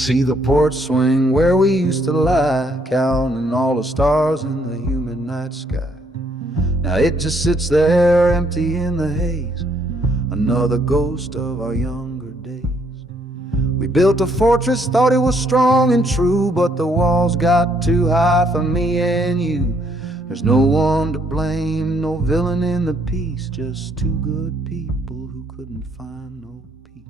see the porch swing where we used to lie, counting all the stars in the humid night sky. Now it just sits there empty in the haze, another ghost of our younger days. We built a fortress, thought it was strong and true, but the walls got too high for me and you. There's no one to blame, no villain in the piece, just two good people who couldn't find no peace.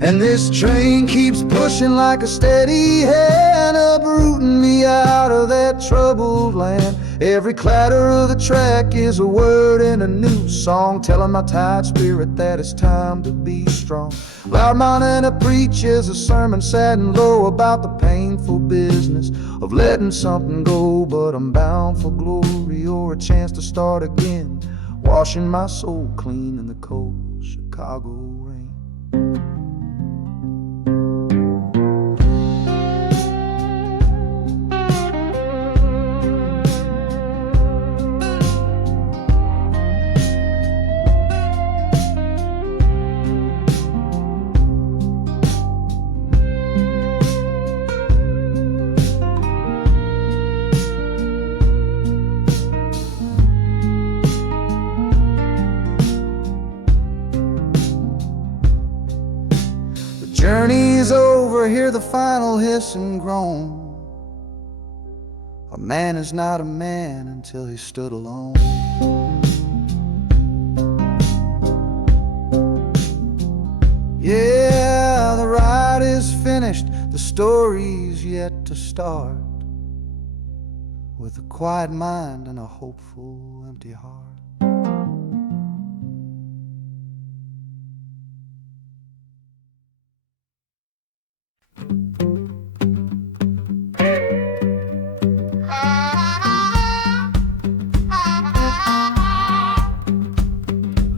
And this train keeps pushing like a steady hand, uprooting me out of that troubled land. Every clatter of the track is a word in a new song, telling my tired spirit that it's time to be strong. Loud mountain preaches a sermon sad and low about the painful business of letting something go. But I'm bound for glory or a chance to start again, washing my soul clean in the cold Chicago rain. Journey's over, hear the final hiss and groan. A man is not a man until he stood alone. Yeah, the ride is finished, the story's yet to start, with a quiet mind and a hopeful empty heart.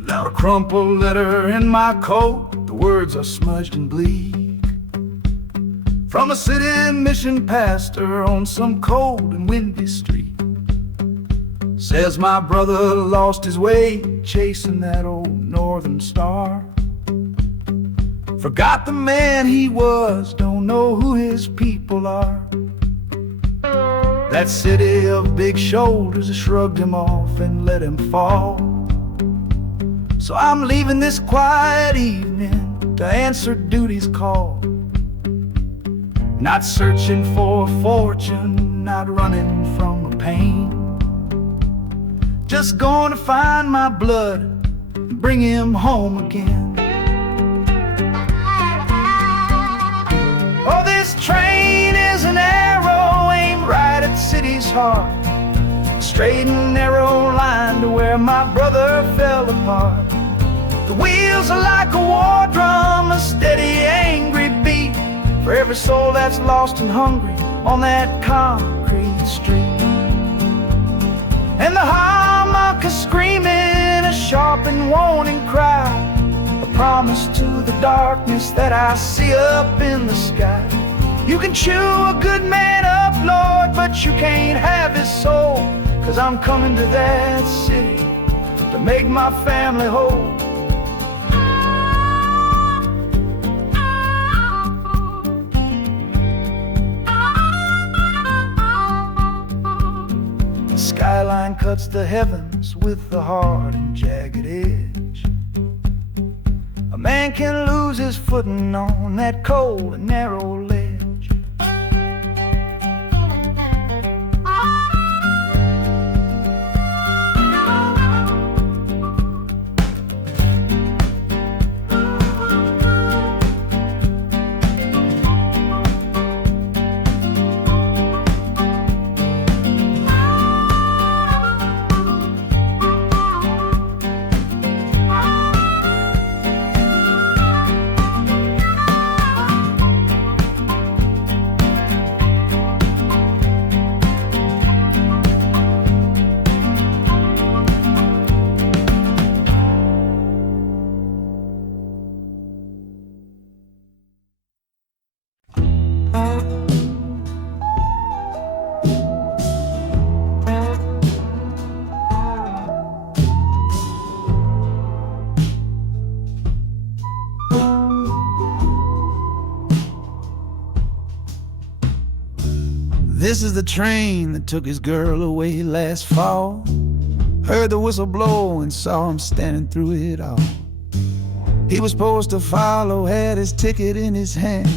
Now a crumpled letter in my coat, the words are smudged and bleak, from a city mission pastor on some cold and windy street. Says my brother lost his way chasing that old northern star, forgot the man he was, don't know who his people are. That city of big shoulders shrugged him off and let him fall. So I'm leaving this quiet evening to answer duty's call. Not searching for a fortune, not running from a pain, just going to find my blood and bring him home again. Oh, this train is an arrow aimed right at the city's heart, straight and narrow line to where my brother fell apart. The wheels are like a war drum, a steady, angry beat for every soul that's lost and hungry on that concrete street. And the harmonica screaming a sharp and warning cry, a promise to the darkness that I see up in the sky. You can chew a good man up, Lord, but you can't have his soul, 'cause I'm coming to that city to make my family whole. The skyline cuts the heavens with the hard and jagged edge. A man can lose his footing on that cold and narrow ledge. This is the train that took his girl away last fall. Heard the whistle blow and saw him standing through it all. He was supposed to follow, had his ticket in his hand,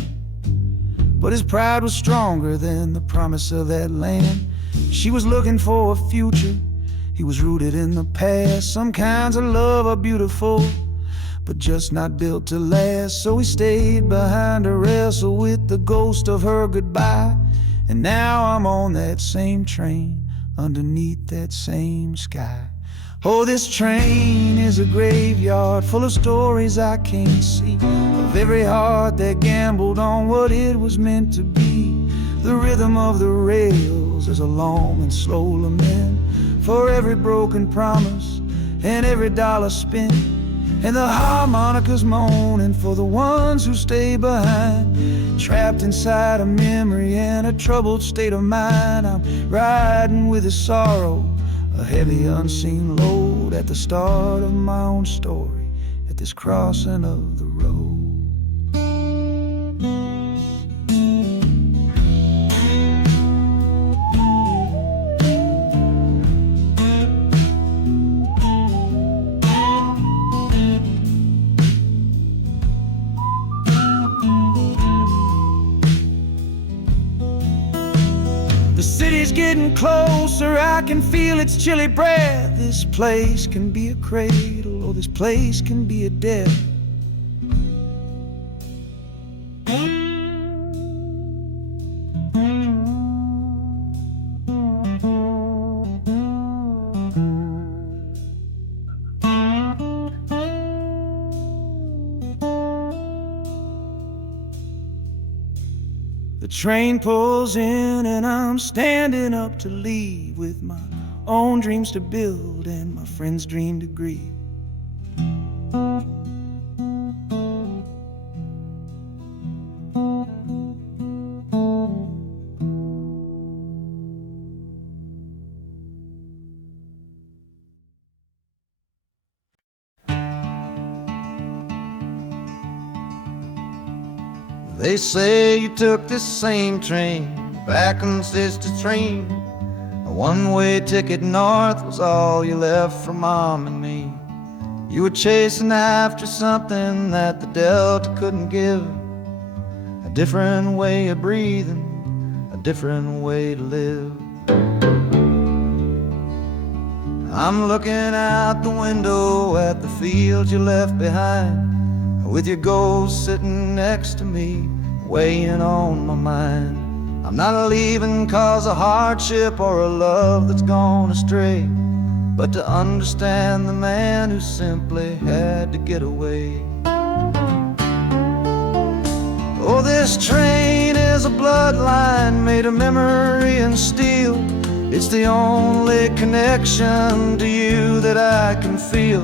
but his pride was stronger than the promise of that land. She was looking for a future, he was rooted in the past. Some kinds of love are beautiful, but just not built to last. So he stayed behind to wrestle with the ghost of her goodbye. And now I'm on that same train, underneath that same sky. Oh, this train is a graveyard full of stories I can't see, of every heart that gambled on what it was meant to be. The rhythm of the rails is a long and slow lament for every broken promise and every dollar spent, and the harmonicas moaning for the ones who stay behind, trapped inside a memory and a troubled state of mind. I'm riding with a sorrow, a heavy unseen load, at the start of my own story, at this crossing of the road. The city's getting closer, I can feel its chilly breath. This place can be a cradle, or this place can be a death. The train pulls in and I'm standing up to leave, with my own dreams to build and my friend's dream to grieve. They say you took this same train back on Sister Train. A one-way ticket north was all you left for Mom and me. You were chasing after something that the Delta couldn't give, a different way of breathing, a different way to live. I'm looking out the window at the fields you left behind, with your ghost sitting next to me, weighing on my mind. I'm not leaving cause of hardship or a love that's gone astray, but to understand the man who simply had to get away. Oh, this train is a bloodline made of memory and steel. It's the only connection to you that I can feel.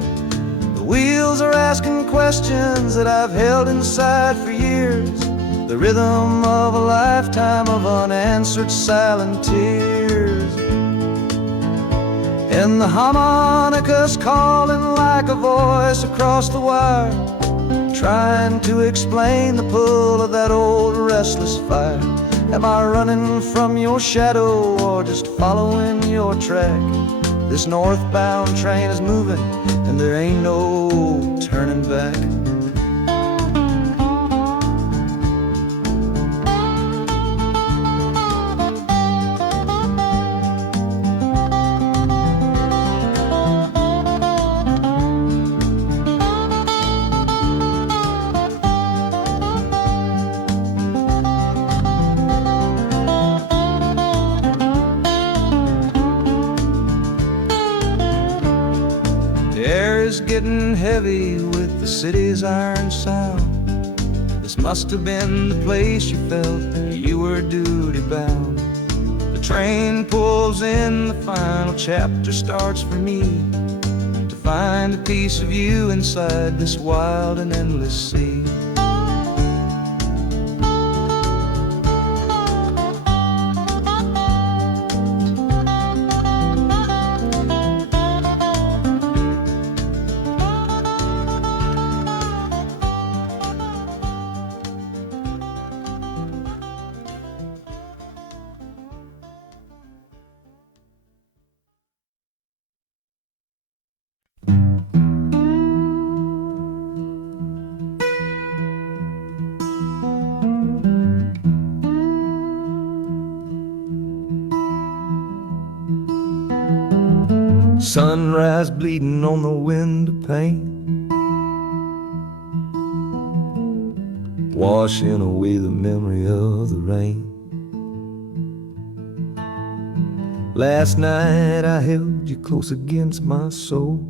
The wheels are asking questions that I've held inside for years, the rhythm of a lifetime of unanswered silent tears. And the harmonicas calling like a voice across the wire, trying to explain the pull of that old restless fire. Am I running from your shadow or just following your track? This northbound train is moving and there ain't no turning back. Getting heavy with the city's iron sound. This must have been the place you felt you were duty bound. The train pulls in, the final chapter starts for me, to find a piece of you inside this wild and endless sea. sunrise bleeding on the window pane, washing away the memory of the rain. Last night I held you close against my soul.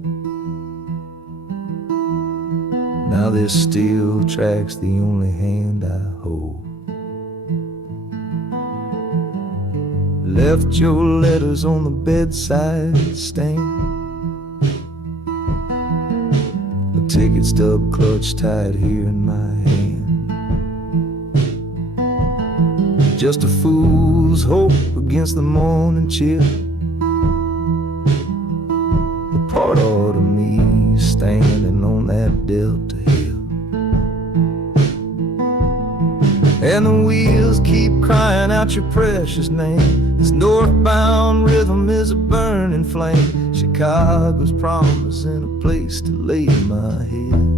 Now there's steel tracks, the only hand I hold. Left your letters on the bedside stand, the ticket stub clutched tight here in my hand. Just a fool's hope against the morning chill, the part of me standing on that Delta hill. And the wheels keep crying out your precious name. This northbound rhythm is a burning flame. Chicago's promising a place to lay my head.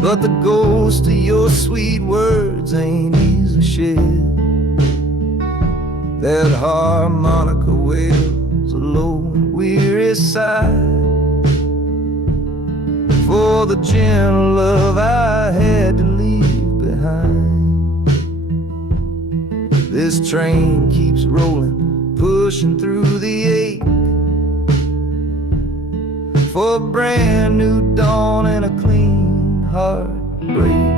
But the ghost of your sweet words ain't easy shed. That harmonica wails a low and weary sigh for the gentle love I had to leave behind. This train keeps rolling, pushing through the ache, for a brand new dawn and a clean heartbreak.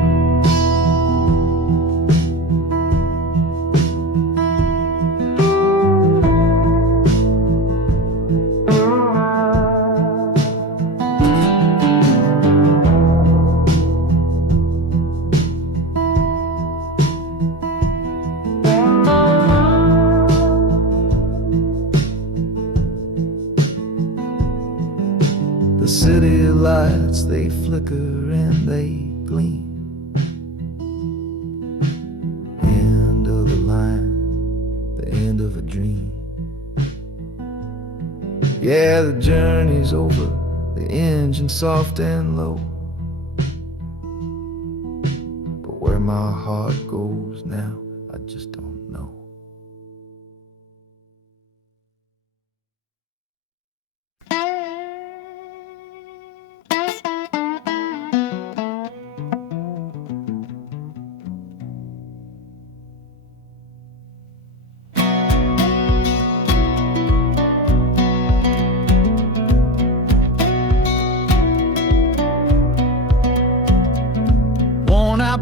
The city lights, they flicker and they gleam. End of the line, the end of a dream. Yeah, the journey's over, the engine soft and low. But where my heart goes now, I just don't know.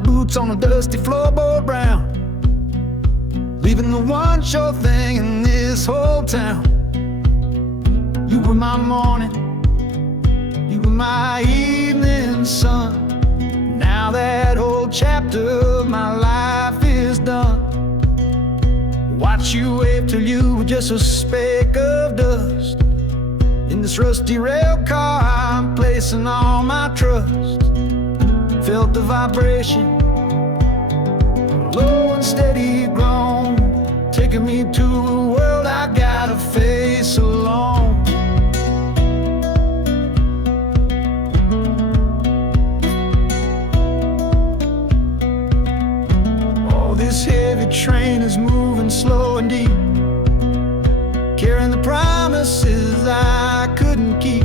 Boots on a dusty floorboard brown, leaving the one sure thing in this whole town. You were my morning, you were my evening sun. Now that whole chapter of my life is done. Watch you wave till you were just a speck of dust. In this rusty rail car I'm placing all my trust. Felt the vibration, low and steady grown, taking me to a world I gotta face alone. Oh, this heavy train is moving slow and deep, carrying the promises I couldn't keep.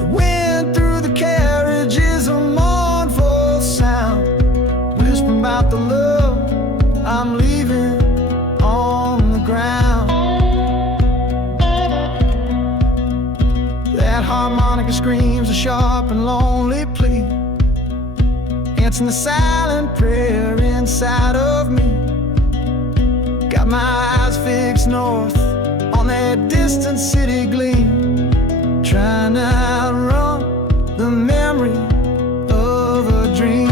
The wind through the carriage is a mournful sound, whispering about the love I'm leaving on the ground. That harmonica screams a sharp and lonely plea, answering the silent prayer inside of me. Got my eyes fixed north on that distant city gleam, trying to outrun the memory of a dream.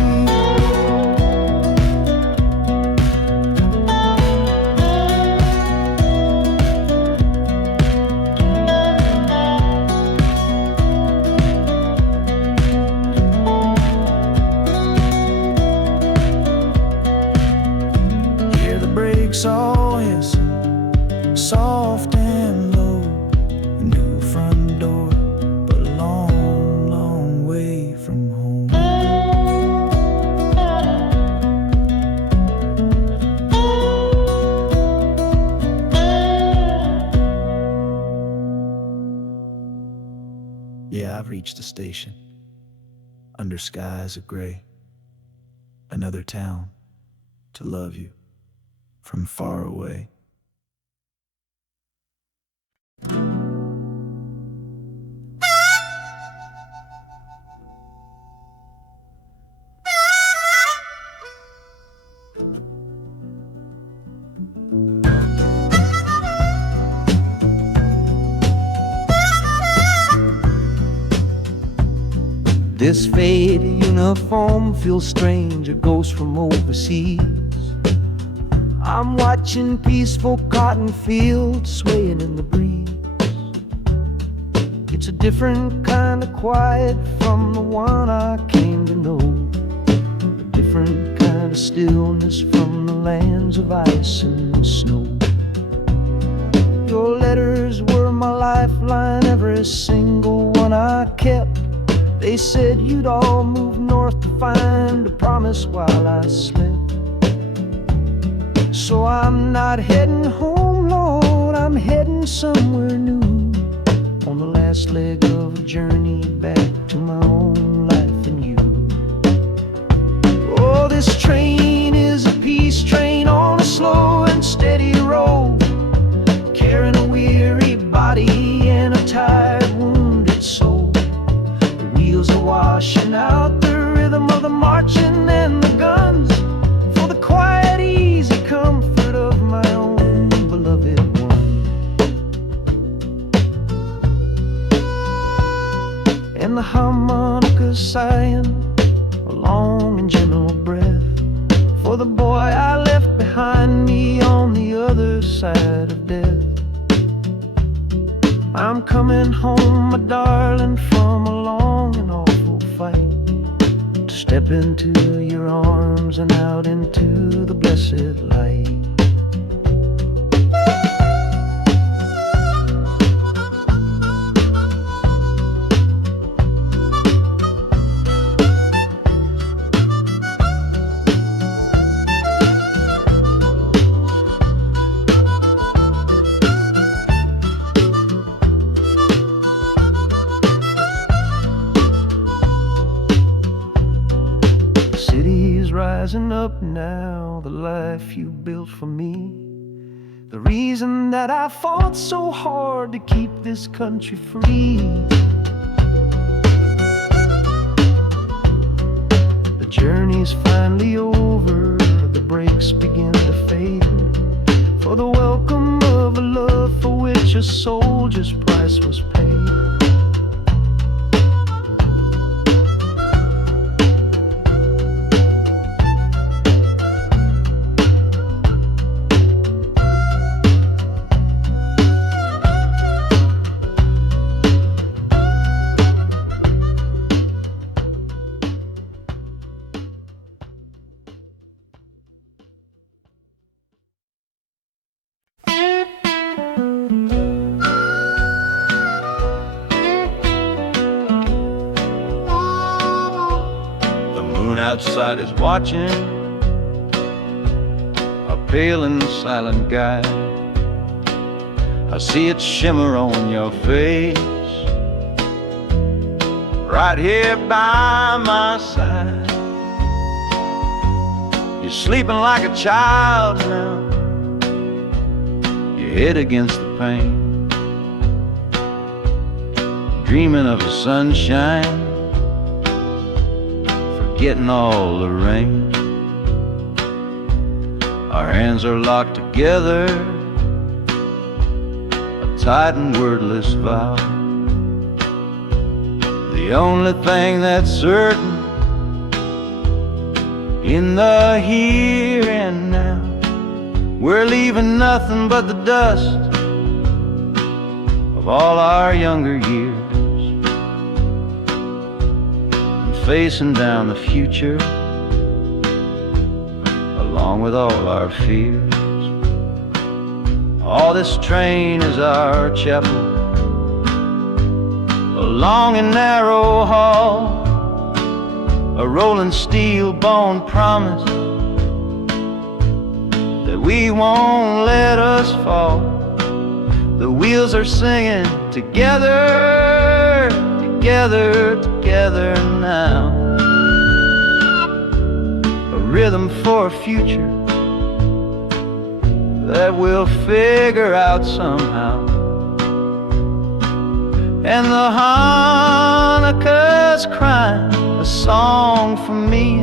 Hear the brakes all hiss, soft and low. A new front door, but a long, long way from home. I've reached the station, under skies of gray, another town to love you from far away. This faded uniform feels strange, a ghost from overseas. I'm watching peaceful cotton fields swaying in the breeze. It's a different kind of quiet from the one I came to know, a different kind of stillness from the lands of ice and snow. Your letters were my lifeline, every single one I kept. They said you'd all move north to find a promise while I slept. So I'm not heading home, Lord, I'm heading somewhere new, on the last leg of a journey back to my own life and you. Oh, this train is a peace train on a slow and steady road, carrying a weary body and a tired, wounded soul. The wheels are washing out the rhythm of the marching and the guns, for the quiet, easy comfort of my own beloved one. And the harmonica sighing a long and gentle breath for the boy I left behind me on the other side of death. I'm coming home, my darling, from a long and awful fight, to step into your arms and out into the blessed light. Rising up now, the life you built for me, the reason that I fought so hard to keep this country free. The journey's finally over, the brakes begin to fade, for the welcome of a love for which a soldier's price was paid. Outside is watching, a pale and silent guide. I see it shimmer on your face, right here by my side. You're sleeping like a child now, your head against the pane, dreaming of the sunshine, getting all the rain. Our hands are locked together, a tight and wordless vow. The only thing that's certain in the here and now, we're leaving nothing but the dust of all our younger years, facing down the future along with all our fears. Oh, this train is our chapel, a long and narrow hall, a rolling steel bone promise that we won't let us fall. The wheels are singing together, together now. A rhythm for a future that we'll figure out somehow. And the Hanukkah's crying a song for me,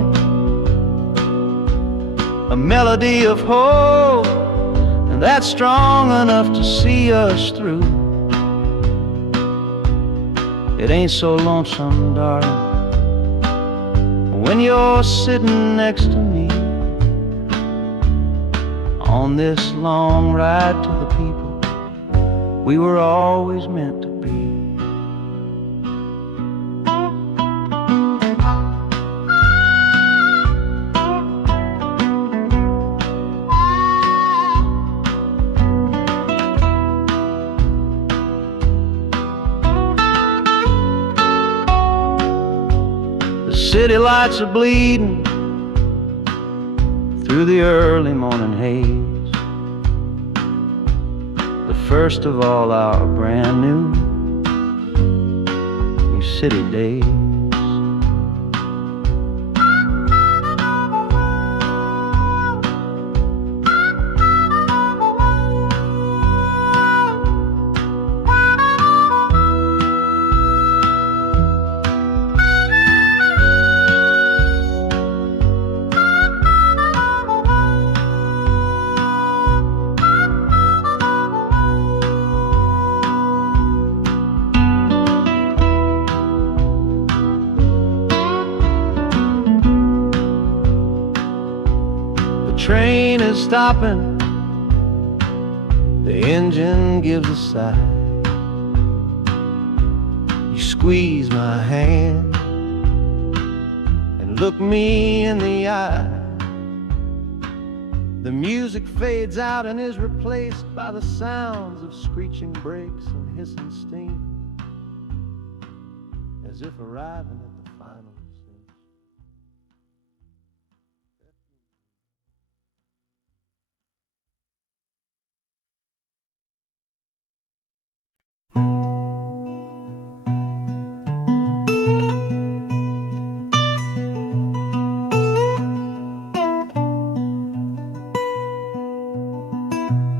a melody of hope, and that's strong enough to see us through. It ain't so lonesome, darling, when you're sitting next to me on this long ride to the people we were always meant to be. The city lights are bleeding through the early morning haze, the first of all our brand new city days. The train is stopping, the engine gives a sigh. You squeeze my hand and look me in the eye. The music fades out and is replaced by the sounds of screeching brakes and hissing steam, as if arriving at the final scene.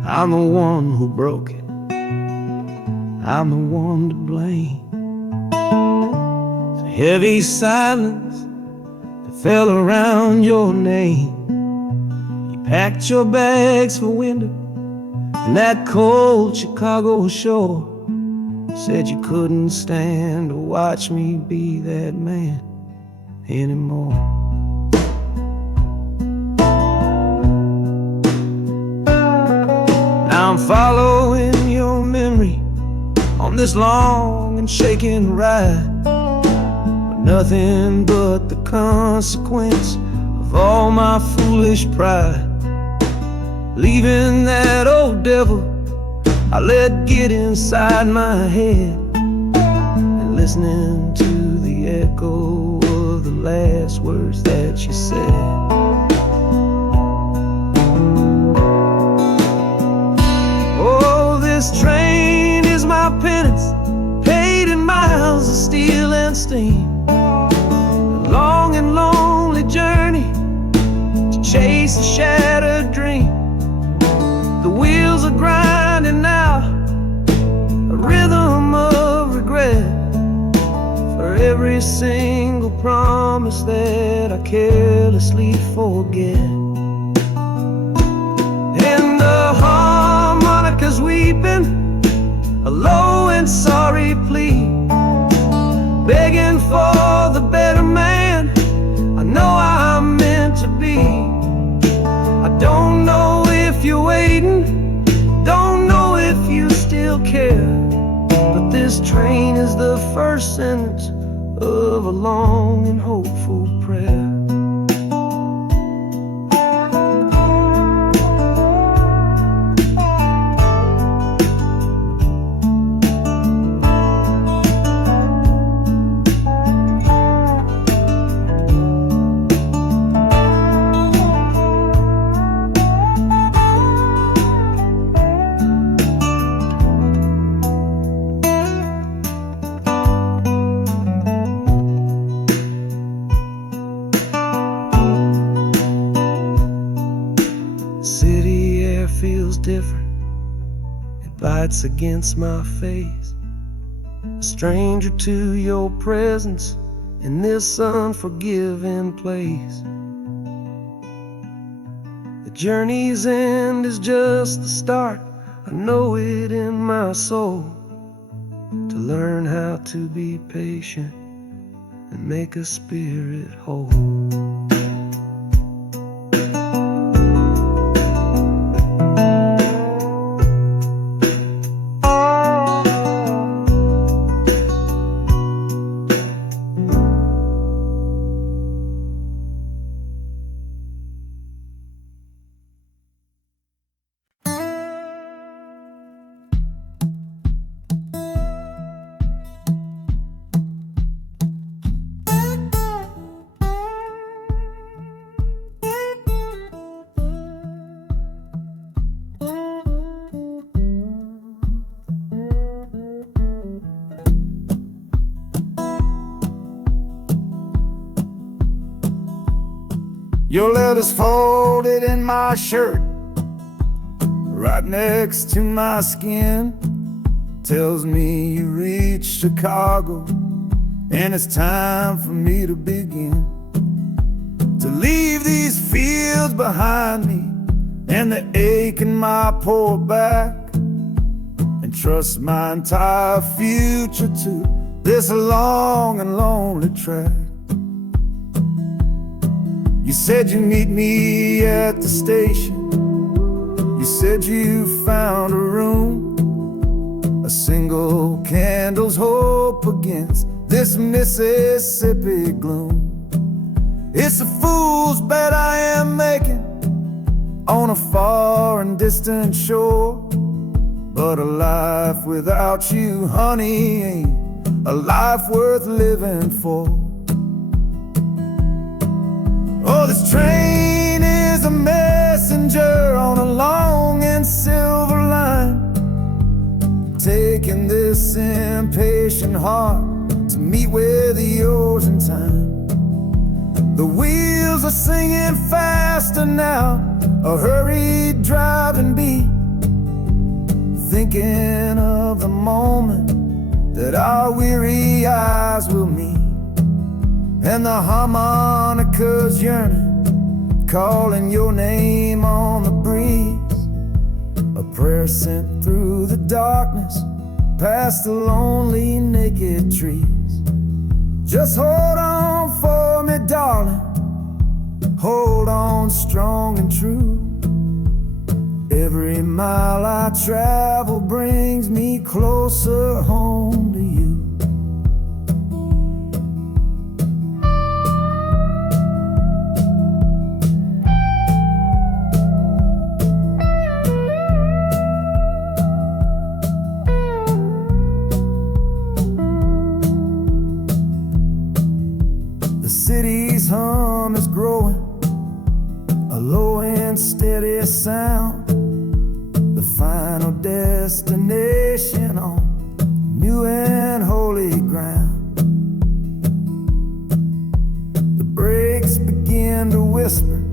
I'm the one who broke it, I'm the one to blame. The heavy silence that fell around your name. You packed your bags for winter in that cold Chicago shore. Said you couldn't stand to watch me be that man anymore. I'm following your memory on this long and shaking ride, but nothing but the consequence of all my foolish pride. Leaving that old devil I let get inside my head, and listening to the echo of the last words that you said. This train is my penance, paid in miles of steel and steam. A long and lonely journey to chase a shattered dream. The wheels are grinding now, a rhythm of regret, for every single promise that I carelessly forget. And the harmonica's weeping a low and sorry plea, begging for the better man I know I'm meant to be. I don't know if you're waiting, don't know if you still care, but this train is the first sentence of a long and hopeful prayer. feels different. It bites against my face. A stranger to your presence in this unforgiving place. The journey's end is just the start. I know it in my soul. To learn how to be patient and make a spirit whole. Your letter's folded in my shirt, right next to my skin. Tells me you reached Chicago, and it's time for me to begin. To leave these fields behind me, and the ache in my poor back, and trust my entire future to this long and lonely track. You said you'd meet me at the station. You said you found a room, a single candle's hope against this Mississippi gloom. It's a fool's bet I am making on a far and distant shore, but a life without you, honey, ain't a life worth living for. Oh, this train is a messenger on a long and silver line, taking this impatient heart to meet with yours in time. The wheels are singing faster now, a hurried driving beat, thinking of the moment that our weary eyes will meet. And the harmonica's yearning, calling your name on the breeze. A prayer sent through the darkness, past the lonely naked trees. Just hold on for me, darling, hold on strong and true. Every mile I travel brings me closer home to you. The city's hum is growing, a low and steady sound. The final destination on new and holy ground. The brakes begin to whisper,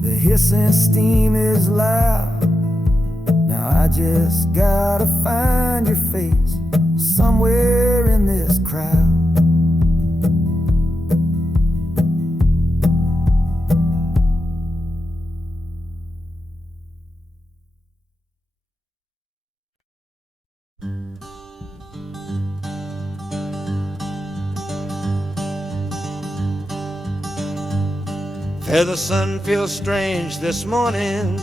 the hissing steam is loud. Now I just gotta find your face somewhere in this crowd. Hey, the sun feels strange this morning.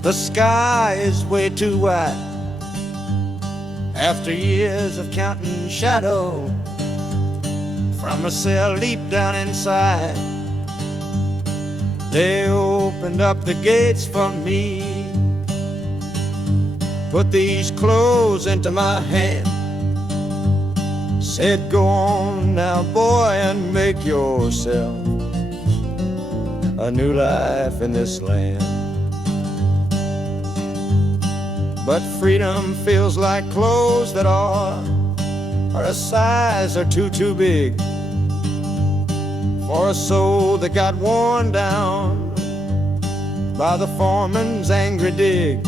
The sky is way too wide. After years of counting shadow from a cell deep down inside, they opened up the gates for me, put these clothes into my hand, said, go on now, boy, and make yourself a new life in this land. But freedom feels like clothes that are a size or two big for a soul that got worn down by the foreman's angry dig.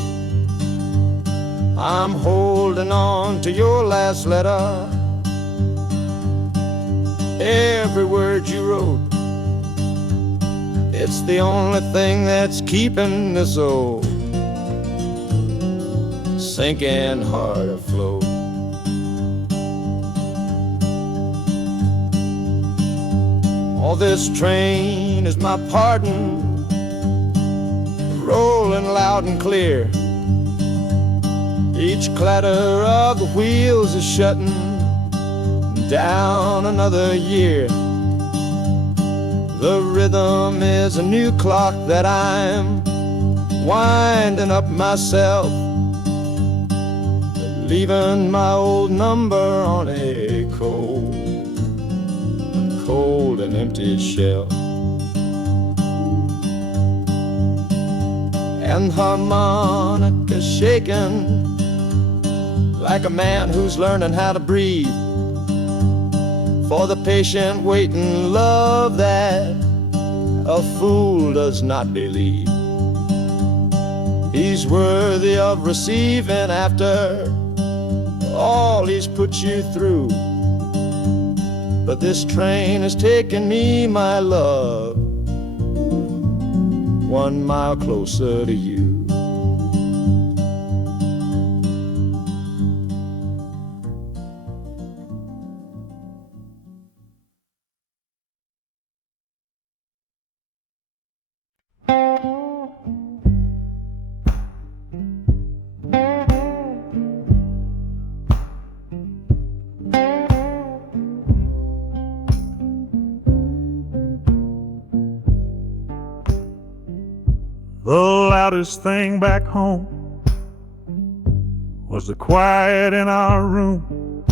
I'm holding on to your last letter, every word you wrote. It's the only thing that's keeping this old sinking heart afloat. Oh, this train is my pardon, rolling loud and clear. Each clatter of the wheels is shutting down another year. The rhythm is a new clock that I'm winding up myself, leaving my old number on a cold and empty shelf. And harmonica shaking like a man who's learning how to breathe, for the patient waiting love that a fool does not believe. He's worthy of receiving after all he's put you through. But this train has taken me, my love, 1 mile closer to you. The loudest thing back home was the quiet in our room.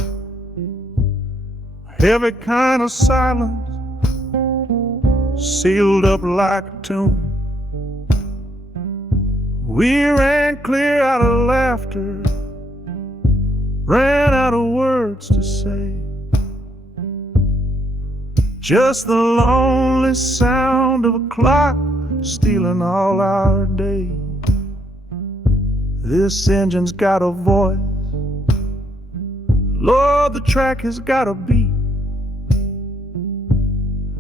Heavy kind of silence, sealed up like a tomb. We ran clear out of laughter, ran out of words to say. Just the lonely sound of a clock stealing all our day. This engine's got a voice, Lord, the track has got a beat.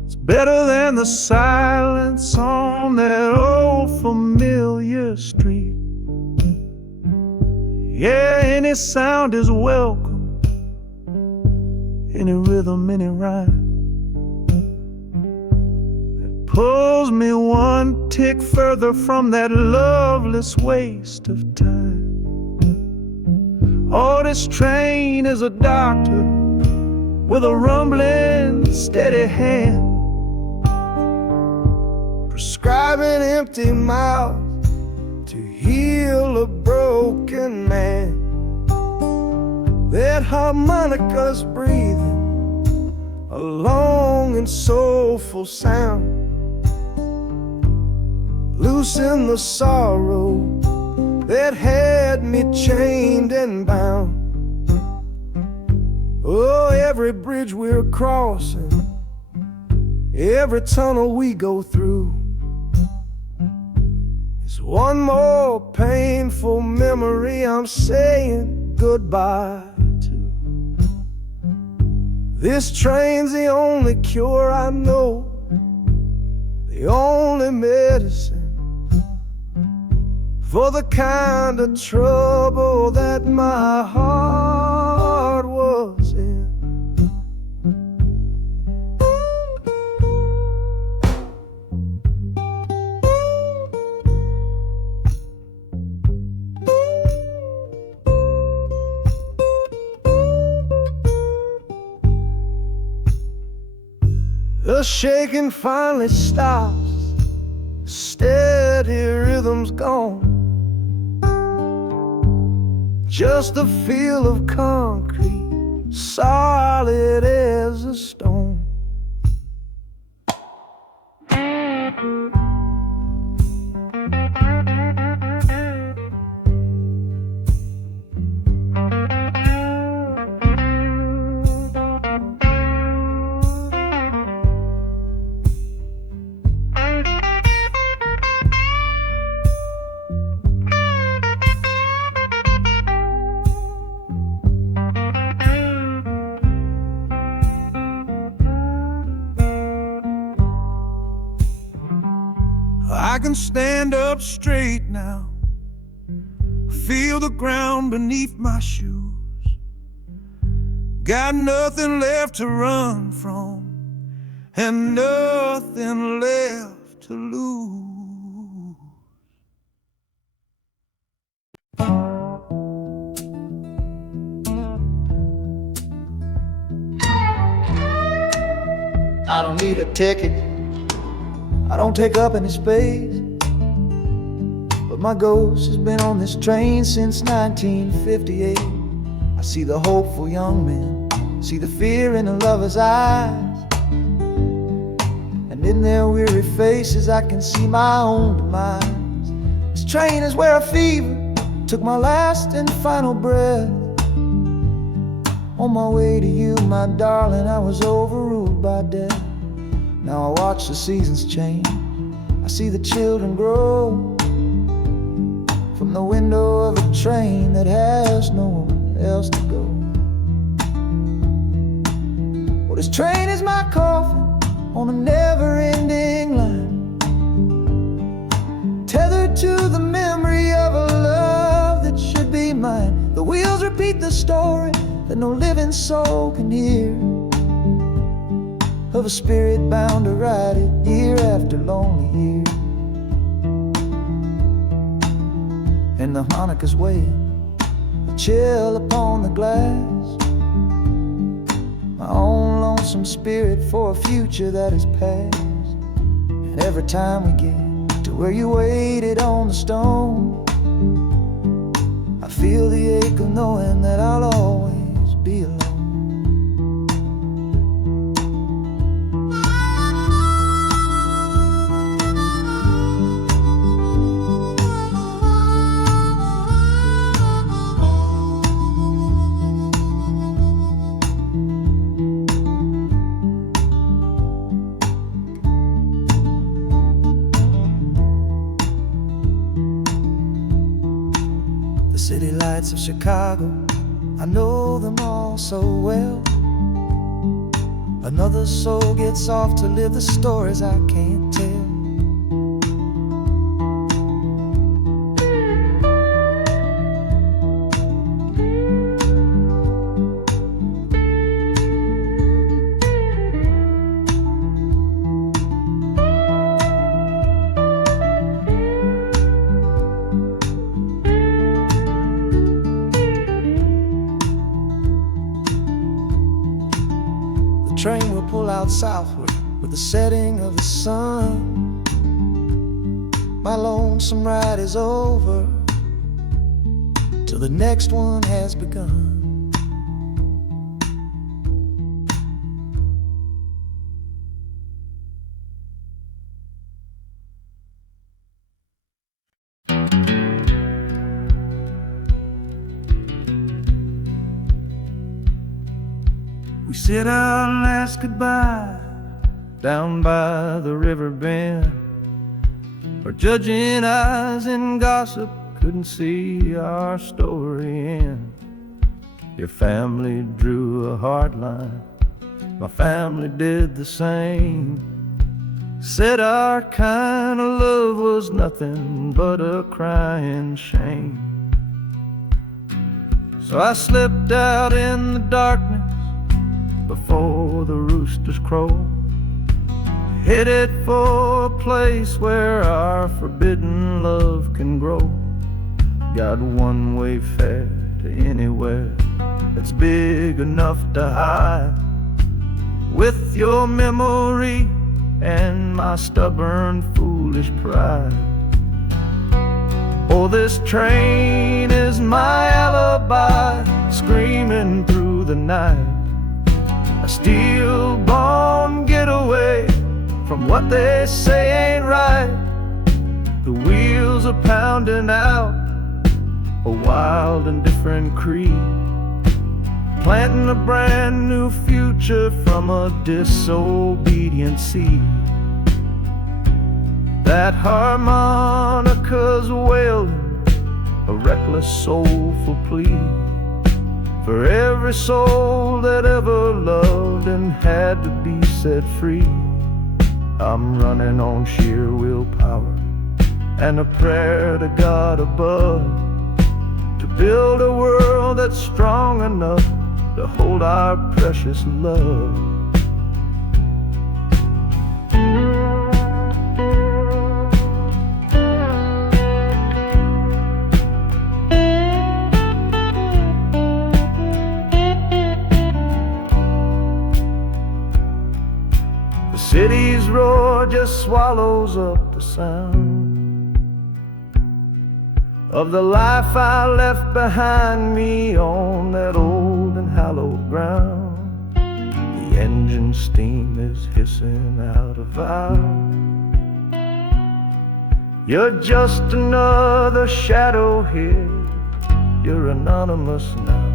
It's better than the silence on that old familiar street. Yeah, any sound is welcome, any rhythm, any rhyme. Pulls me one tick further from that loveless waste of time. Oh, this train is a doctor with a rumbling, steady hand, prescribing empty mouths to heal a broken man. That harmonica's breathing a long and soulful sound, loosen the sorrow that had me chained and bound. Oh, every bridge we're crossing, every tunnel we go through, is one more painful memory I'm saying goodbye to. This train's the only cure I know, the only medicine for the kind of trouble that my heart was in. The shaking finally stops, steady rhythm's gone. Just a feel of concrete, solid as a stone. I can stand up straight now, feel the ground beneath my shoes. Got nothing left to run from and nothing left to lose. I don't need a ticket, I don't take up any space, but my ghost has been on this train since 1958. I see the hopeful young men, see the fear in the lovers' eyes, and in their weary faces I can see my own demise. This train is where a fever took my last and final breath. On my way to you, my darling, I was overruled by death. Now I watch the seasons change, I see the children grow from the window of a train that has nowhere else to go. Well, this train is my coffin on a never-ending line, tethered to the memory of a love that should be mine. The wheels repeat the story that no living soul can hear, of a spirit bound to ride it year after lonely year. And the harmonicas wail, a chill upon the glass, my own lonesome spirit for a future that is past. And every time we get to where you waited on the stone, I feel the ache of knowing that I'll always be alone. The city lights of Chicago, I know them all so well. Another soul gets off to live the stories I can't tell. The train will pull out southward with the setting of the sun. My lonesome ride is over till the next one has begun. We said our last goodbye down by the river bend, where judging eyes and gossip couldn't see our story end. Your family drew a hard line, my family did the same. Said our kind of love was nothing but a crying shame. So I slipped out in the darkness before the roosters crow, headed for a place where our forbidden love can grow. Got one-way fare to anywhere that's big enough to hide, with your memory and my stubborn, foolish pride. Oh, this train is my alibi, screaming through the night, a steel-born getaway from what they say ain't right. The wheels are pounding out a wild and different creed, planting a brand new future from a disobedient seed. That harmonica's wailing a reckless, soulful plea for every soul that ever loved and had to be set free. I'm running on sheer willpower and a prayer to God above to build a world that's strong enough to hold our precious love. The city's roar just swallows up the sound of the life I left behind me on that old and hallowed ground. The engine steam is hissing out of valve. You're just another shadow here. You're anonymous now.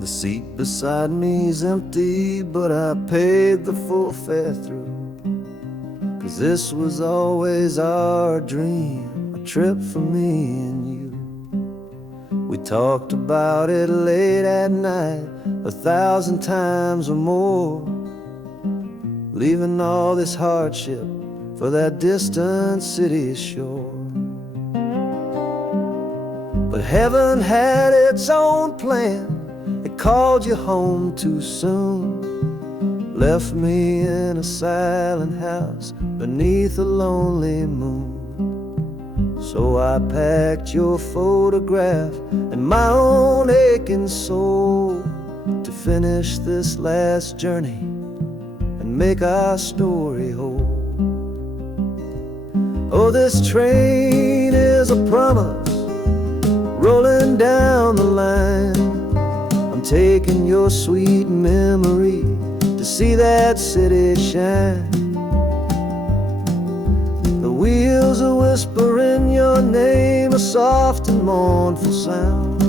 The seat beside me's empty, but I paid the full fare through. 'Cause this was always our dream, a trip for me and you. We talked about it late at night, 1,000 times or more, leaving all this hardship for that distant city shore. But heaven had its own plan. It called you home too soon, left me in a silent house beneath a lonely moon. So I packed your photograph and my own aching soul to finish this last journey and make our story whole. Oh, this train is a promise rolling down the line. I'm taking your sweet memory to see that city shine. The wheels are whispering your name, a soft and mournful sound,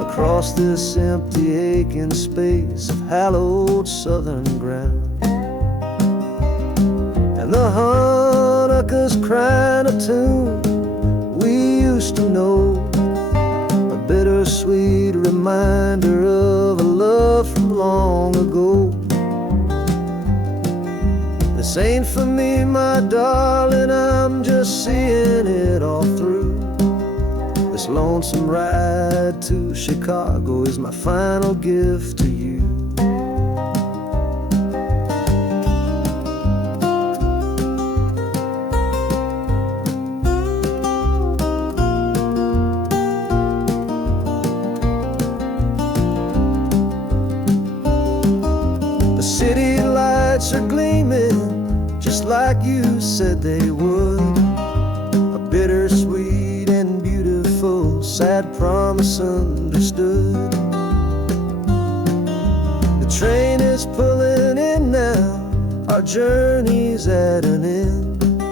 across this empty aching space of hallowed southern ground. And the Hanukkah's crying a tune we used to know, a bittersweet reminder of a love from long ago. This ain't for me, my darling, I'm just seeing it all through. This lonesome ride to Chicago is my final gift to you. City lights are gleaming just like you said they would, a bittersweet and beautiful sad promise understood. The train is pulling in now, our journey's at an end.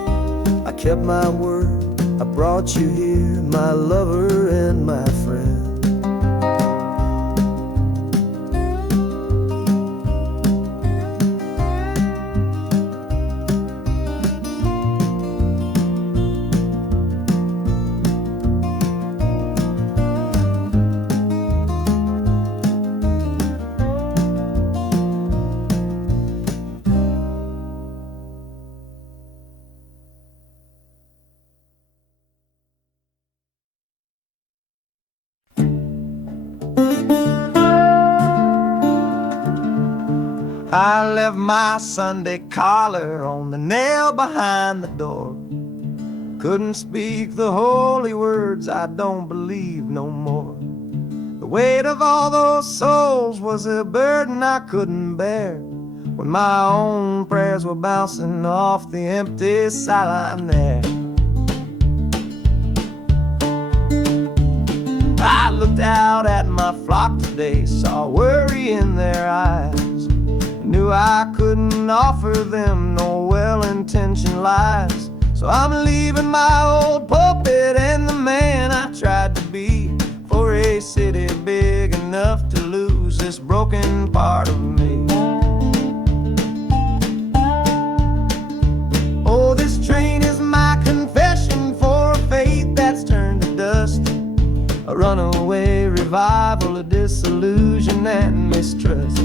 I kept my word, I brought you here, my lover and my friend. I left my Sunday collar on the nail behind the door. Couldn't speak the holy words, I don't believe no more. The weight of all those souls was a burden I couldn't bear, when my own prayers were bouncing off the empty sideline there. I looked out at my flock today, saw worry in their eyes, knew I couldn't offer them no well-intentioned lies. So I'm leaving my old pulpit and the man I tried to be, for a city big enough to lose this broken part of me. Oh, this train is my confession for a faith that's turned to dust, a runaway revival of disillusion and mistrust.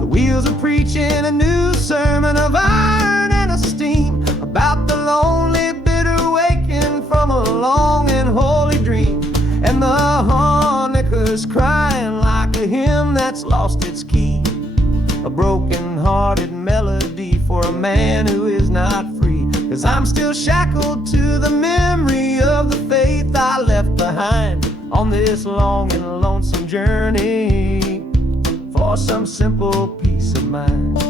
The wheels are preaching a new sermon of iron and of steam, about the lonely, bitter waking from a long and holy dream. And the harmonicas crying like a hymn that's lost its key, a broken-hearted melody for a man who is not free. 'Cause I'm still shackled to the memory of the faith I left behind on this long and lonesome journey for some simple peace of mind.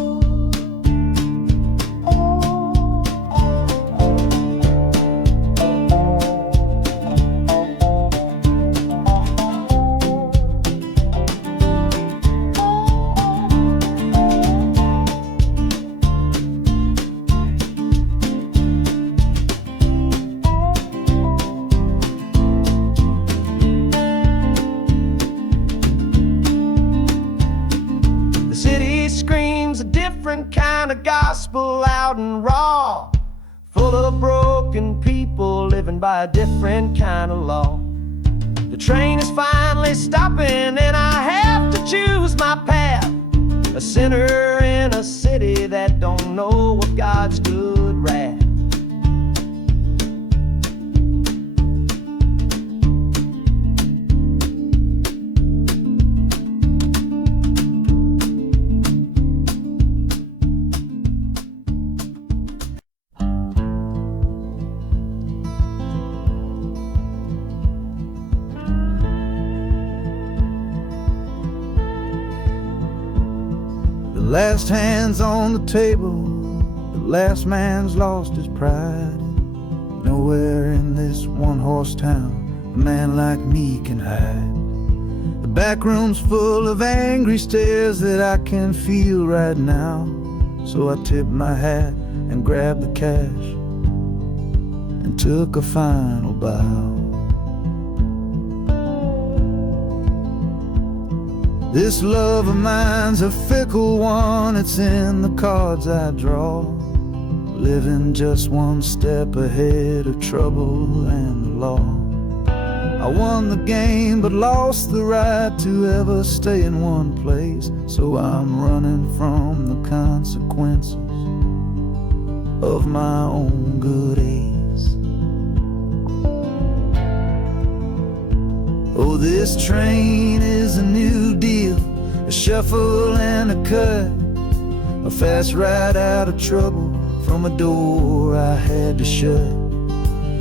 Different kind of gospel, loud and raw, full of broken people living by a different kind of law. The train is finally stopping and I have to choose my path, a sinner in a city that don't know what God's good wrath. The last hand's on the table, the last man's lost his pride. Nowhere in this one-horse town a man like me can hide. The back room's full of angry stares that I can feel right now. So I tipped my hat and grabbed the cash and took a final bow. This love of mine's a fickle one, it's in the cards I draw, living just one step ahead of trouble and the law. I won the game but lost the right to ever stay in one place, so I'm running from the consequences of my own good ace. Oh, this train is a new deal, a shuffle and a cut, a fast ride out of trouble from a door I had to shut.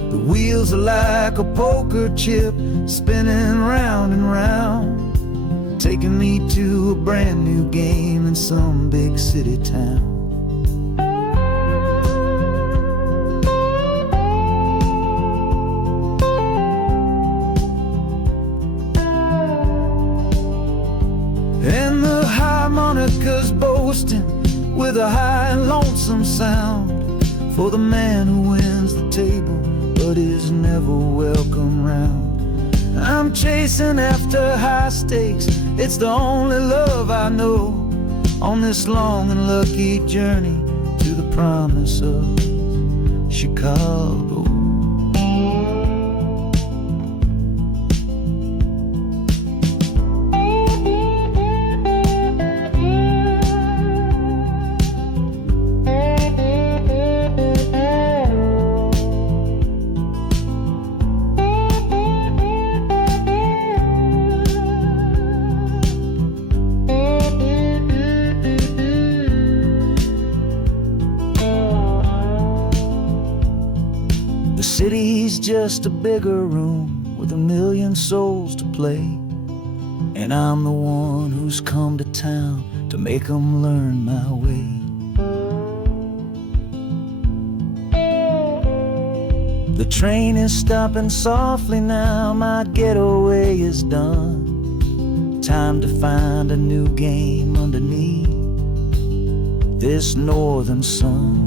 The wheels are like a poker chip, spinning round and round, taking me to a brand new game in some big city town. And the harmonica's boasting with a high and lonesome sound for the man who wins the table but is never welcome round. I'm chasing after high stakes, it's the only love I know on this long and lucky journey to the promise of Chicago. The city's just a bigger room with a million souls to play. and I'm the one who's come to town to make 'em learn my way. The train is stopping softly now, my getaway is done. Time to find a new game underneath this northern sun.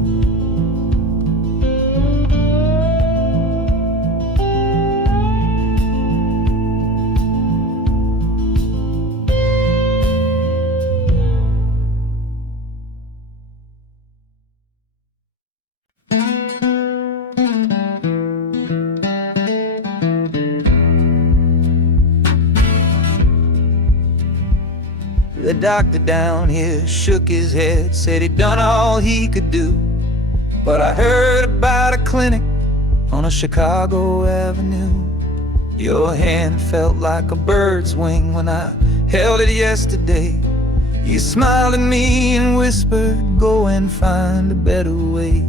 The doctor down here shook his head, said he'd done all he could do. But I heard about a clinic on a Chicago avenue. Your hand felt like a bird's wing when I held it yesterday. You smiled at me and whispered, go and find a better way.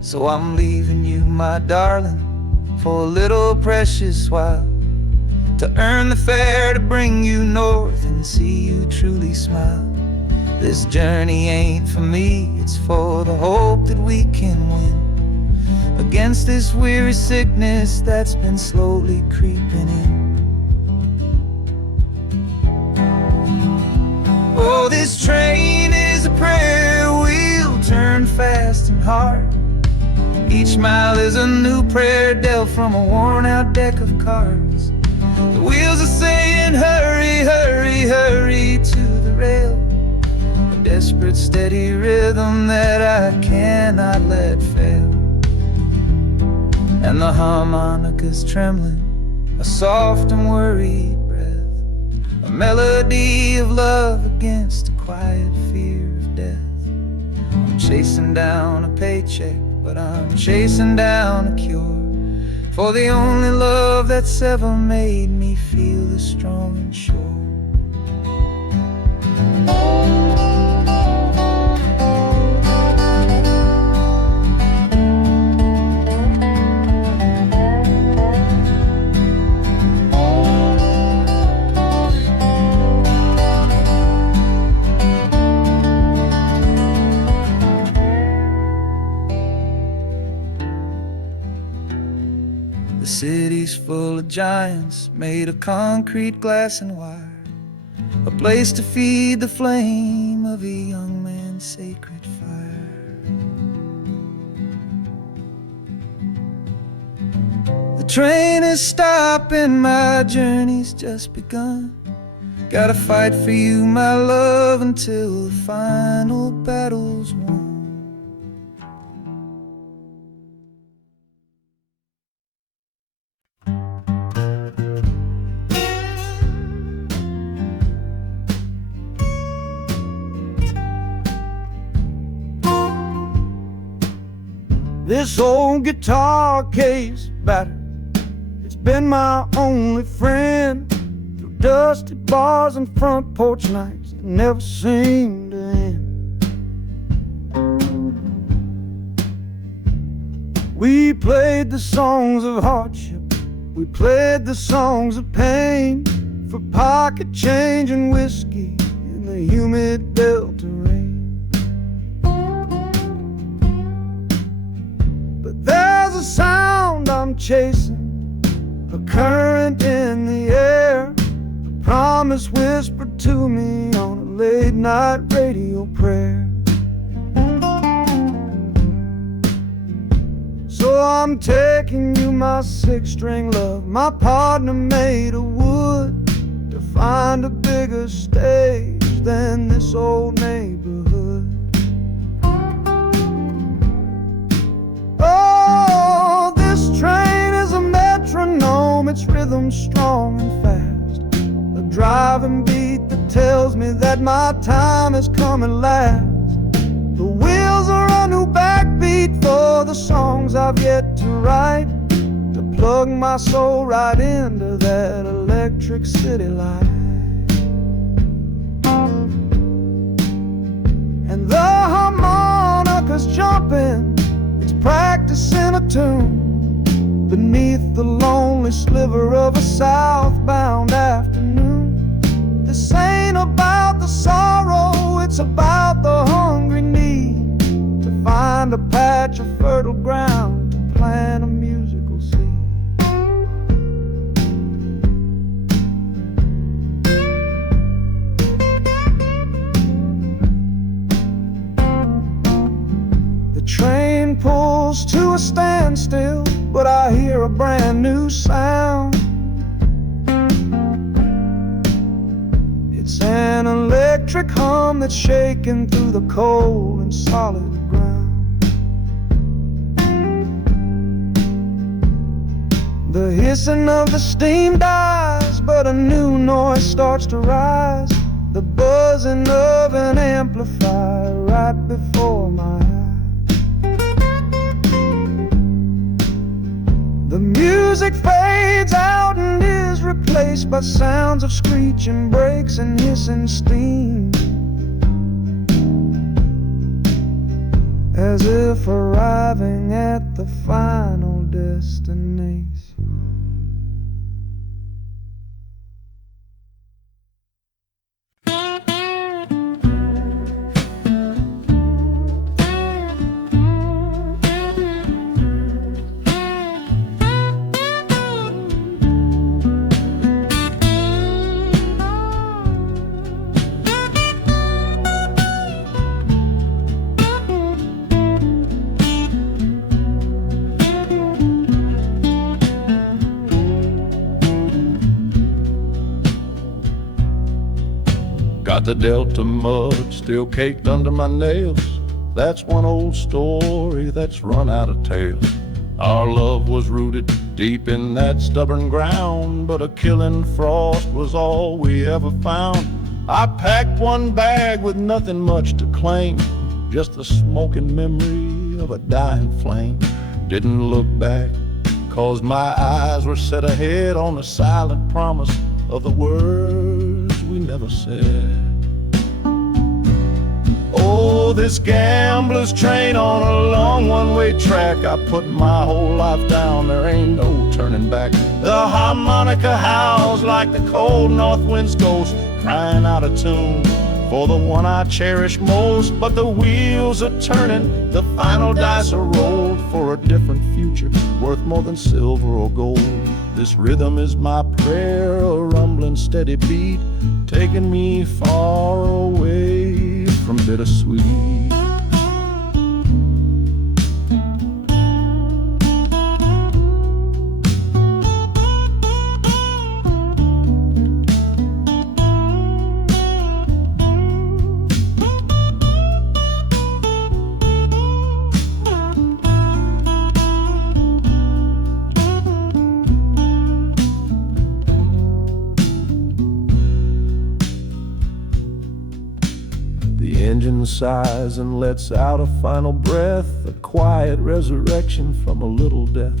So I'm leaving you, my darling, for a little precious while, to earn the fare to bring you north and see you truly smile. This journey ain't for me, it's for the hope that we can win against this weary sickness that's been slowly creeping in. Oh, this train is a prayer wheel, turn fast and hard. Each mile is a new prayer dealt from a worn-out deck of cards. The wheels are saying hurry, hurry, hurry to the rail, a desperate steady rhythm that I cannot let fail. And the harmonica's trembling, a soft and worried breath, a melody of love against a quiet fear of death. I'm chasing down a paycheck, but I'm chasing down a cure for the only love that's ever made me feel this strong and sure. The city's full of giants made of concrete, glass, and wire, a place to feed the flame of a young man's sacred fire. The train is stopping, my journey's just begun. Gotta fight for you, my love, until the final battle's won. This old guitar case battered, it's been my only friend through dusty bars and front porch nights that never seem to end. We played the songs of hardship, we played the songs of pain, for pocket change and whiskey in the humid Delta rain. There's a sound I'm chasing, a current in the air, a promise whispered to me on a late night radio prayer. So I'm taking you, my six-string love, my partner made of wood, to find a bigger stage than this old neighborhood. Oh, this train is a metronome, its rhythm strong and fast, a driving beat that tells me that my time is coming last. The wheels are a new backbeat for the songs I've yet to write, to plug my soul right into that electric city light. And the harmonica's jumping, practicing a tune beneath the lonely sliver of a southbound afternoon. ain't about the sorrow, it's about the hungry need to find a patch of fertile ground to plant a musical seed. The train pulls to a standstill, but I hear a brand new sound. It's an electric hum that's shaking through the cold and solid ground. The hissing of the steam dies, but a new noise starts to rise. The buzzing of an amplifier right before my eyes. The music fades out and is replaced by sounds of screeching brakes and hissing steam, as if arriving at the final destination. Got the Delta mud still caked under my nails. That's one old story that's run out of tales. Our love was rooted deep in that stubborn ground, but a killing frost was all we ever found. I packed one bag with nothing much to claim, just the smoking memory of a dying flame. Didn't look back, 'cause my eyes were set ahead on the silent promise of the words we never said. Oh, this gambler's train on a long one-way track. I put my whole life down, there ain't no turning back. The harmonica howls like the cold north wind's ghost, crying out a tune for the one I cherish most. But the wheels are turning, the final dice are rolled for a different future, worth more than silver or gold. This rhythm is my prayer, a rumbling steady beat, taking me far away from bittersweet. The engine sighs and lets out a final breath, a quiet resurrection from a little death.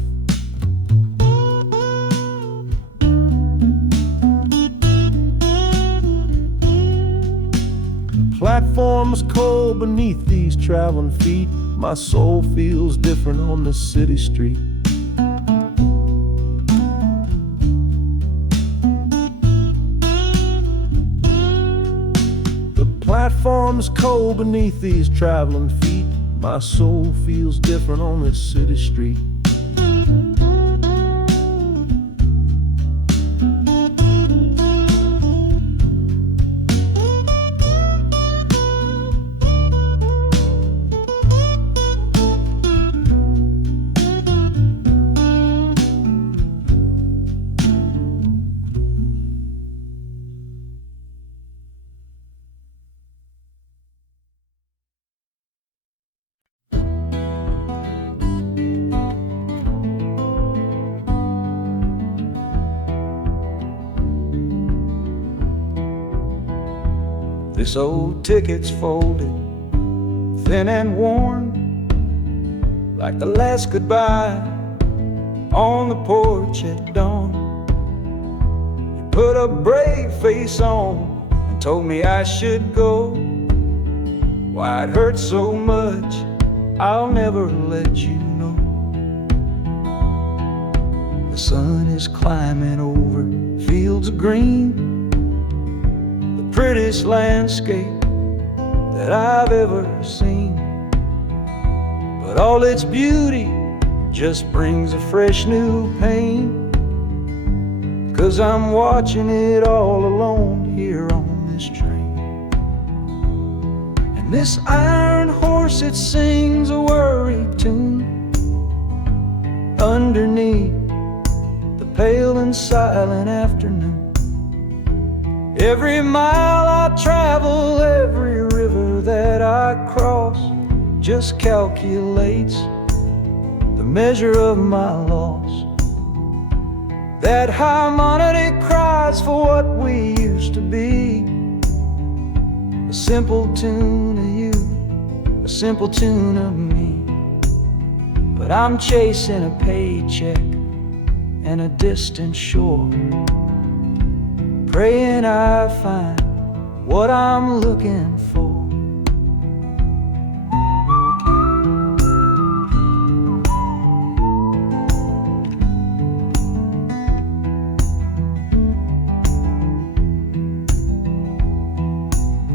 The platform's cold beneath these traveling feet. My soul feels different on this city street. Platform's cold beneath these traveling feet. My soul feels different on this city street. This old ticket's folded, thin and worn, like the last goodbye on the porch at dawn. You put a brave face on and told me I should go. Why it hurts so much, I'll never let you know. The sun is climbing over fields of green. prettiest landscape that I've ever seen. But all its beauty just brings a fresh new pain, 'cause I'm watching it all alone here on this train. And this iron horse, it sings a worry tune underneath the pale and silent afternoon. Every mile I travel, every river that I cross, just calculates the measure of my loss. That harmonic cries for what we used to be, a simple tune of you, a simple tune of me. But I'm chasing a paycheck and a distant shore, praying I find what I'm looking for.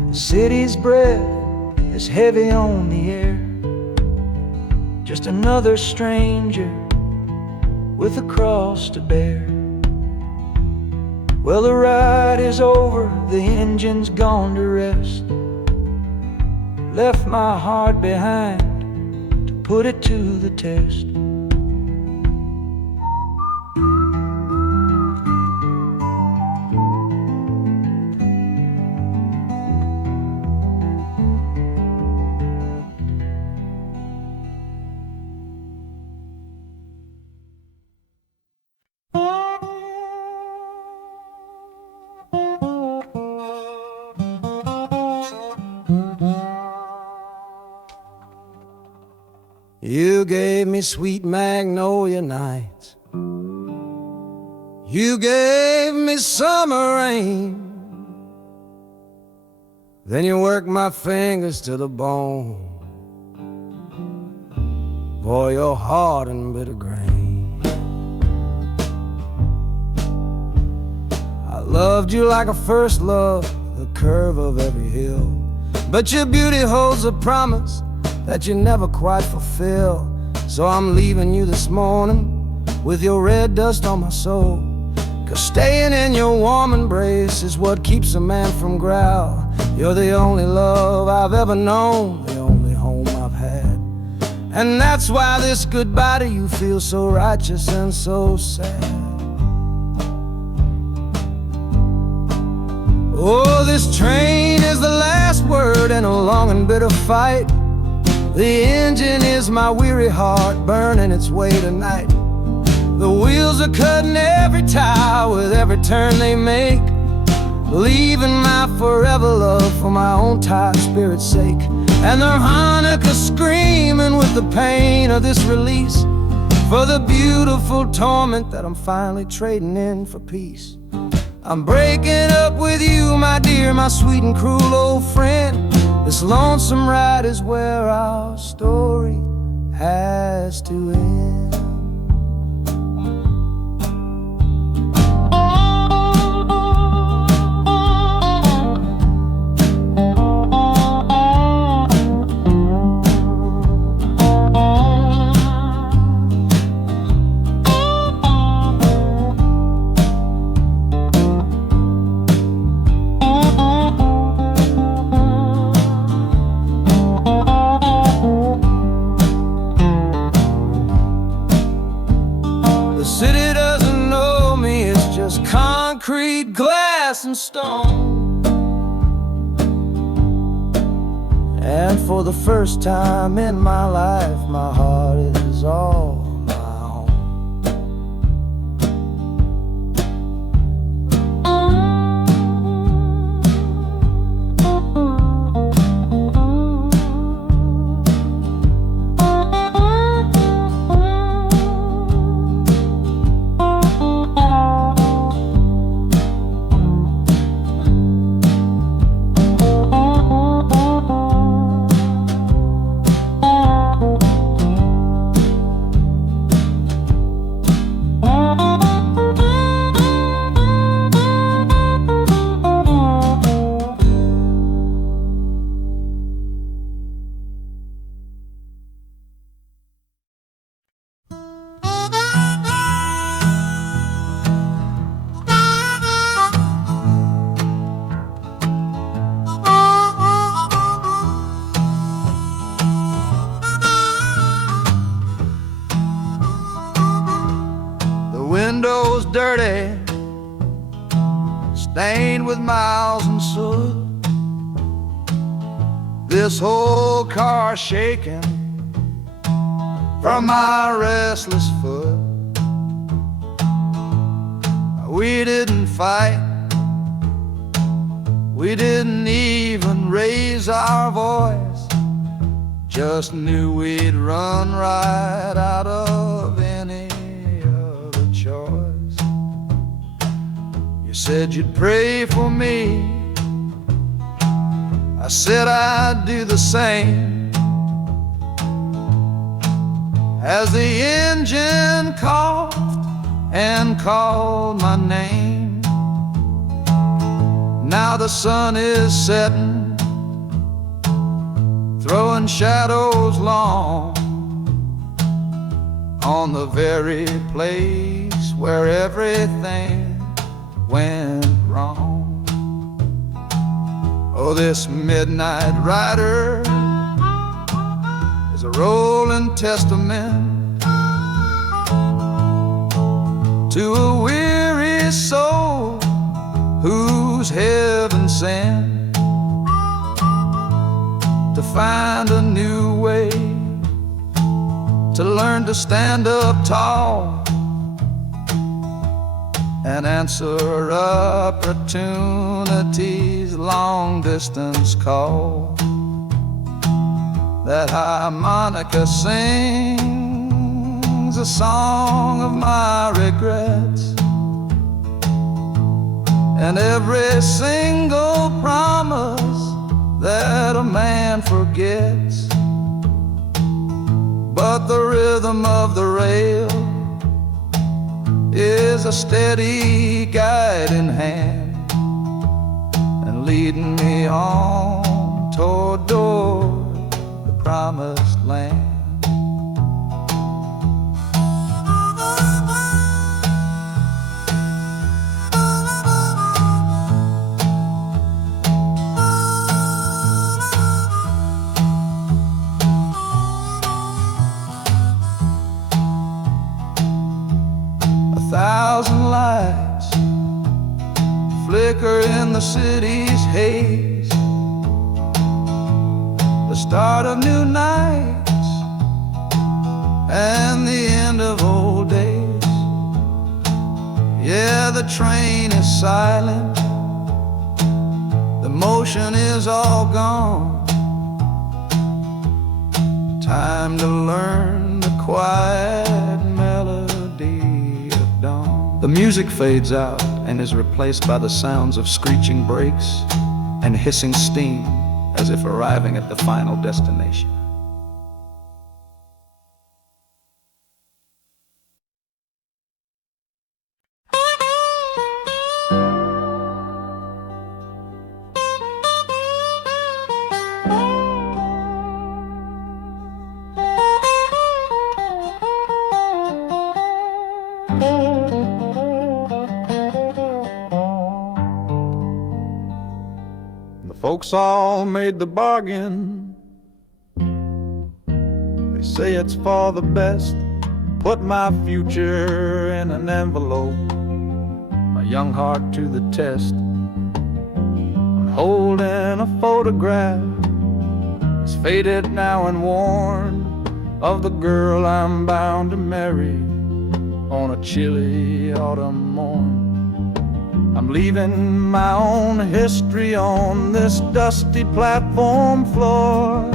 The city's breath is heavy on the air, just another stranger with a cross to bear. Well, the ride is over, the engine's gone to rest, left my heart behind to put it to the test. You gave me sweet magnolia nights, you gave me summer rain, then you worked my fingers to the bone. Boy, you're hard and bitter grain. I loved you like a first love, the curve of every hill, but your beauty holds a promise that you never quite fulfill. So I'm leaving you this morning with your red dust on my soul, 'cause staying in your warm embrace is what keeps a man from growl. You're the only love I've ever known, the only home I've had, and that's why this goodbye to you feels so righteous and so sad. Oh, this train is the last word in a long and bitter fight. The engine is my weary heart burning its way tonight. The wheels are cutting every tire with every turn they make, leaving my forever love for my own tired spirit's sake. And the harmonica screaming with the pain of this release, for the beautiful torment that I'm finally trading in for peace. I'm breaking up with you, my dear, my sweet and cruel old friend. This lonesome ride is where our story has to end. Concrete, glass, and stone. And for the first time in my life, my heart is all my own. dirty, stained with miles and soot. This whole car shaking from my restless foot. We didn't fight, we didn't even raise our voice, just knew we'd run right out of any other choice. You said you'd pray for me, I said I'd do the same. As the engine coughed and called my name, now the sun is setting, throwing shadows long on the very place where everything went wrong. Oh, this midnight rider is a rolling testament to a weary soul whose heaven sent to find a new way, to learn to stand up tall and answer opportunity's long distance call. That harmonica sings a song of my regrets, and every single promise that a man forgets. But the rhythm of the rail is a steady guiding hand, and leading me on toward the promised land. 1,000 lights flicker in the city's haze, the start of new nights and the end of old days. Yeah, the train is silent, the motion is all gone. Time to learn the quiet melody of dawn. The music fades out and is replaced by the sounds of screeching brakes and hissing steam, as if arriving at the final destination. Folks all made the bargain. They say it's for the best. Put my future in an envelope, my young heart to the test. I'm holding a photograph, it's faded now and worn, of the girl I'm bound to marry on a chilly autumn morn. I'm leaving my own history on this dusty platform floor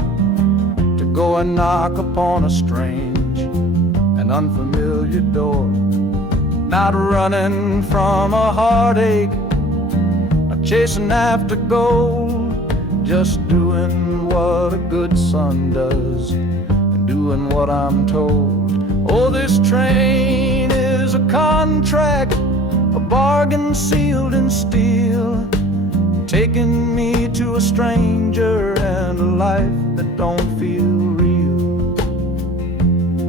to go and knock upon a strange and unfamiliar door. Not running from a heartache, not chasing after gold, just doing what a good son does and doing what I'm told. Oh, this train is a contract, a bargain sealed in steel, taking me to a stranger and a life that don't feel real.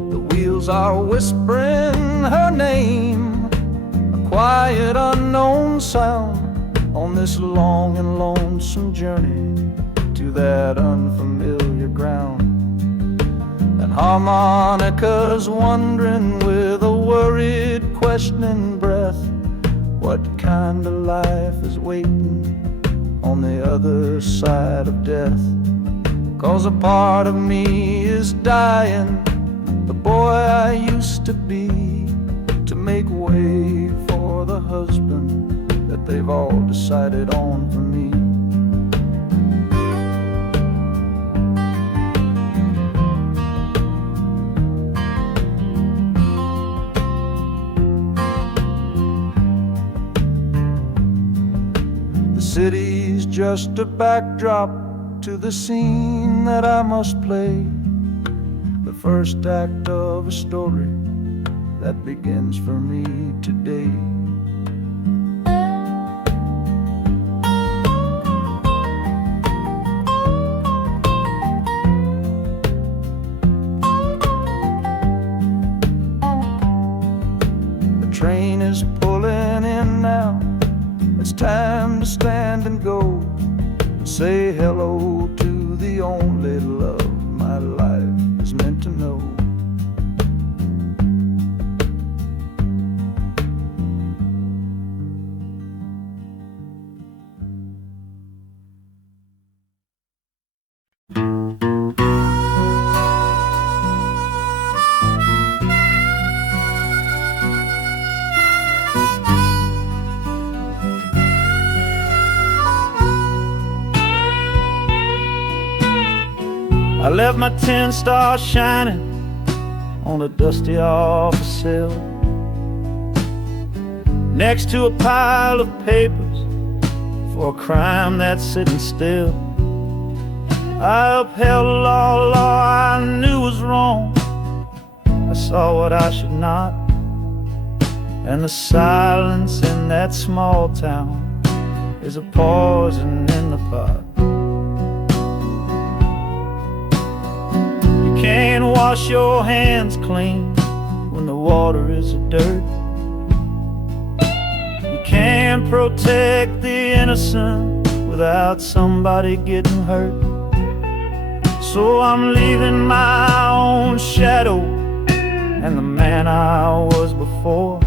The wheels are whispering her name, a quiet unknown sound, on this long and lonesome journey to that unfamiliar ground. And harmonica's wondering with a worried, questioning breath, what kind of life is waiting on the other side of death. 'Cause a part of me is dying, the boy I used to be, to make way for the husband that they've all decided on for me. The city's just a backdrop to the scene that I must play, the first act of a story that begins for me today. The train is pulling in now, it's time to stand and go, say hello to the only love my life is meant to know. I left my 10 stars shining on a dusty office sill, next to a pile of papers for a crime that's sitting still. I upheld a law I knew was wrong. I saw what I should not, and the silence in that small town is a poison in the pot. You can't wash your hands clean when the water is dirt. You can't protect the innocent without somebody getting hurt. So I'm leaving my own shadow and the man I was before,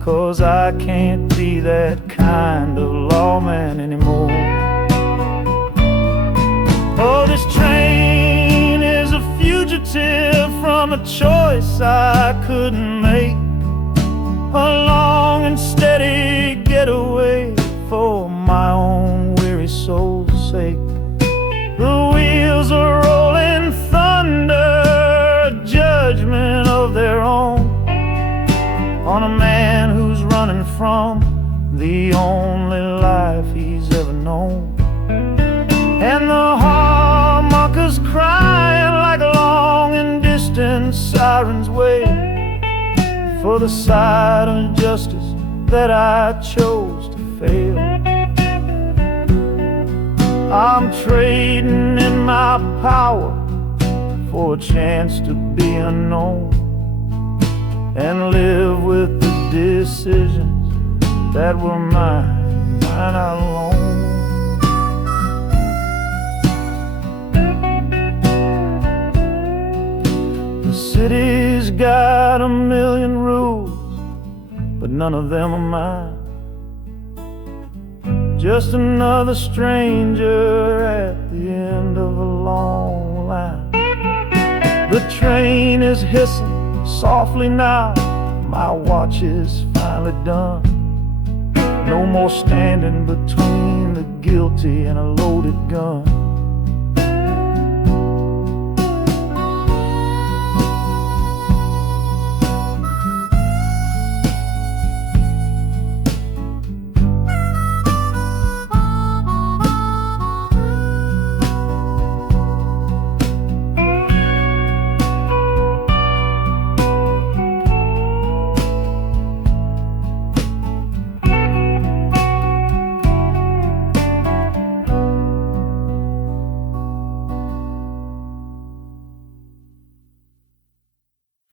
'cause I can't be that kind of lawman anymore. Oh, this train is a fugitive from a choice I couldn't make, a long and steady getaway for my own weary soul's sake. The wheels are rolling thunder, a judgment of their own, on a man who's running from the only life he's ever known. And the harmonika's crying like long and distant sirens wait for the side of justice that I chose to fail. I'm trading in my power for a chance to be unknown and live with the decisions that were mine alone. The city's got a million rules, but none of them are mine. Just another stranger at the end of a long line. The train is hissing softly now, my watch is finally done. No more standing between the guilty and a loaded gun.